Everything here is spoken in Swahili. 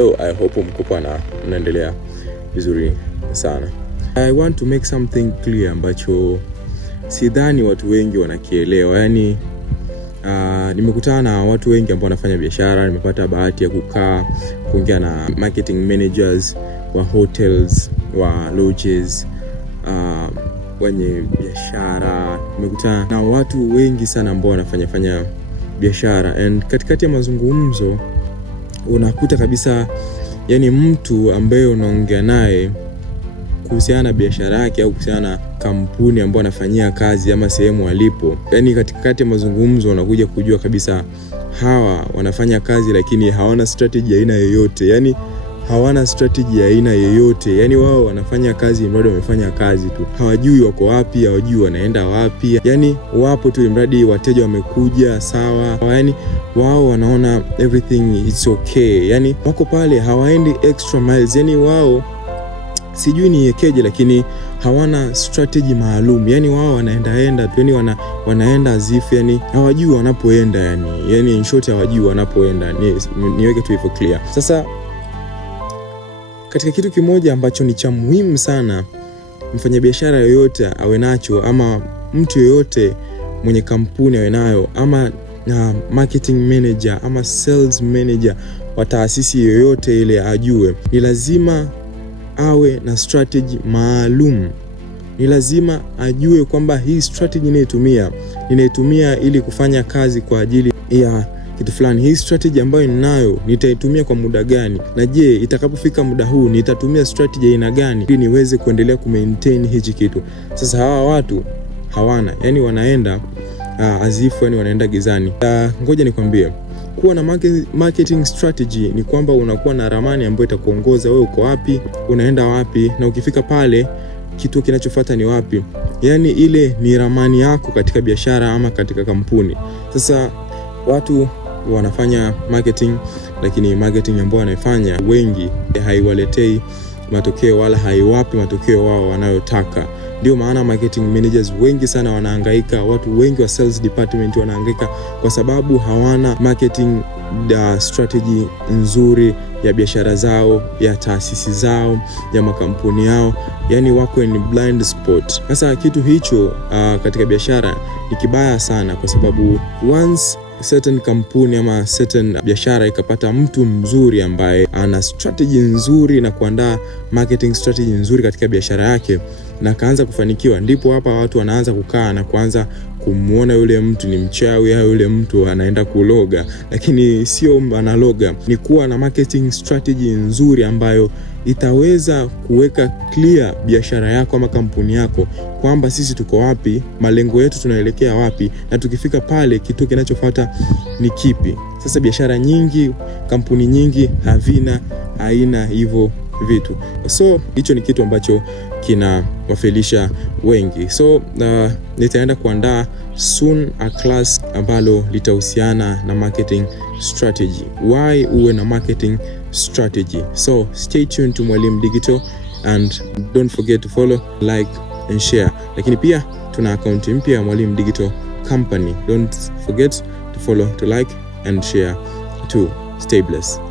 Hello, I hope mko poa na mnaendelea vizuri sana. I want to make something clear ambacho sidhani watu wengi wanakielewa. Yani nimekutana na watu wengi ambao wanafanya biashara, nimepata bahati ya kuongea na marketing managers wa hotels, wa lodges, wenye biashara. Nimekutana na watu wengi sana ambao wanafanya biashara, and katikati ya mazungumzo unakuta kabisa yani mtu ambaye unaongea naye kuhusiana na biashara yake au kuhusiana na kampuni ambayo anafanyia kazi ama sehemu alipo, yani katikati ya mazungumzo unakuja kujua kabisa hawa wanafanya kazi lakini hawana strategy aina yoyote. Yani hawana strategy aina yoyote. Yani wao wanafanya kazi mradi wamefanya kazi tu. Hawajui wako wapi, hawajui wanaenda wapi. Yani wapo tu mradi wateja wamekuja sawa. Yani wao wanaona everything is okay. Yani wako pale, hawaendi extra miles. Yani wao sijui ni yekeje lakini hawana strategy maalum. Yani wao wanaenda tu, yani wanaenda azifu, yani hawajui wanapoenda, yani in short hawajui wanapoenda. Niweke tu hivyo clear. Sasa katika kitu kimoja ambacho ni cha muhimu sana mfanyabiashara yoyote awe nacho, ama mtu yoyote mwenye kampuni awe nayo, ama marketing manager ama sales manager wa taasisi yoyote ile ajue, ni lazima awe na strategy maalum. Ni lazima ajue kwamba hii strategy ninaitumia ili kufanya kazi kwa ajili ya kitu fulani. Hii strategy ambayo ninayo nitaitumia kwa muda gani, na je, itakapofika muda huu nitatumia strategy aina gani ili niweze kuendelea kumaintain hichi kitu. Sasa hawa watu hawana, yani wanaenda azifu, yani wanaenda gizani. Ngoja nikwambie, kuwa na marketing strategy ni kwamba unakuwa na ramani ambayo itakuongoza wewe uko wapi, unaenda wapi, na ukifika pale kitu kinachofuata ni wapi. Yani ile ni ramani yako katika biashara ama katika kampuni. Sasa watu wanafanya marketing, lakini marketing ambayo wanaifanya wengi haiwaletei matokeo wala haiwapi matokeo wao wanayotaka. Ndio maana marketing managers wengi sana wanahangaika, watu wengi wa sales department wanahangaika kwa sababu hawana marketing strategy nzuri ya biashara zao, ya taasisi zao, ya makampuni yao. Yani wako in blind spot. Sasa kitu hicho katika biashara ni kibaya sana, kwa sababu once certain kampuni ama certain biashara ikapata mtu mzuri ambaye ana strategy nzuri na kuandaa marketing strategy nzuri katika biashara yake na kaanza kufanikiwa, ndipo hapa watu wanaanza kukaa na kuanza kumuona yule mtu ni mchawi au yule mtu anaenda kuloga. Lakini sio analoga, ni kuwa na marketing strategy nzuri ambayo itaweza kuweka clear biashara yako ama kampuni yako kwamba sisi tuko wapi, malengo yetu tunaelekea wapi, na tukifika pale kitu kinachofuata ni kipi. Sasa biashara nyingi, kampuni nyingi haina hivyo vitu. So hicho ni kitu ambacho kina wafelisha wengi. So nitaenda kuandaa soon a class ambalo litahusiana na marketing strategy. Why uwe na marketing strategy? So stay tuned to Mwalimu Digital, and don't forget to follow, like and share. Lakini pia tuna account mpya ya Mwalimu Digital Company. Don't forget to follow, to like and share too. Stay blessed.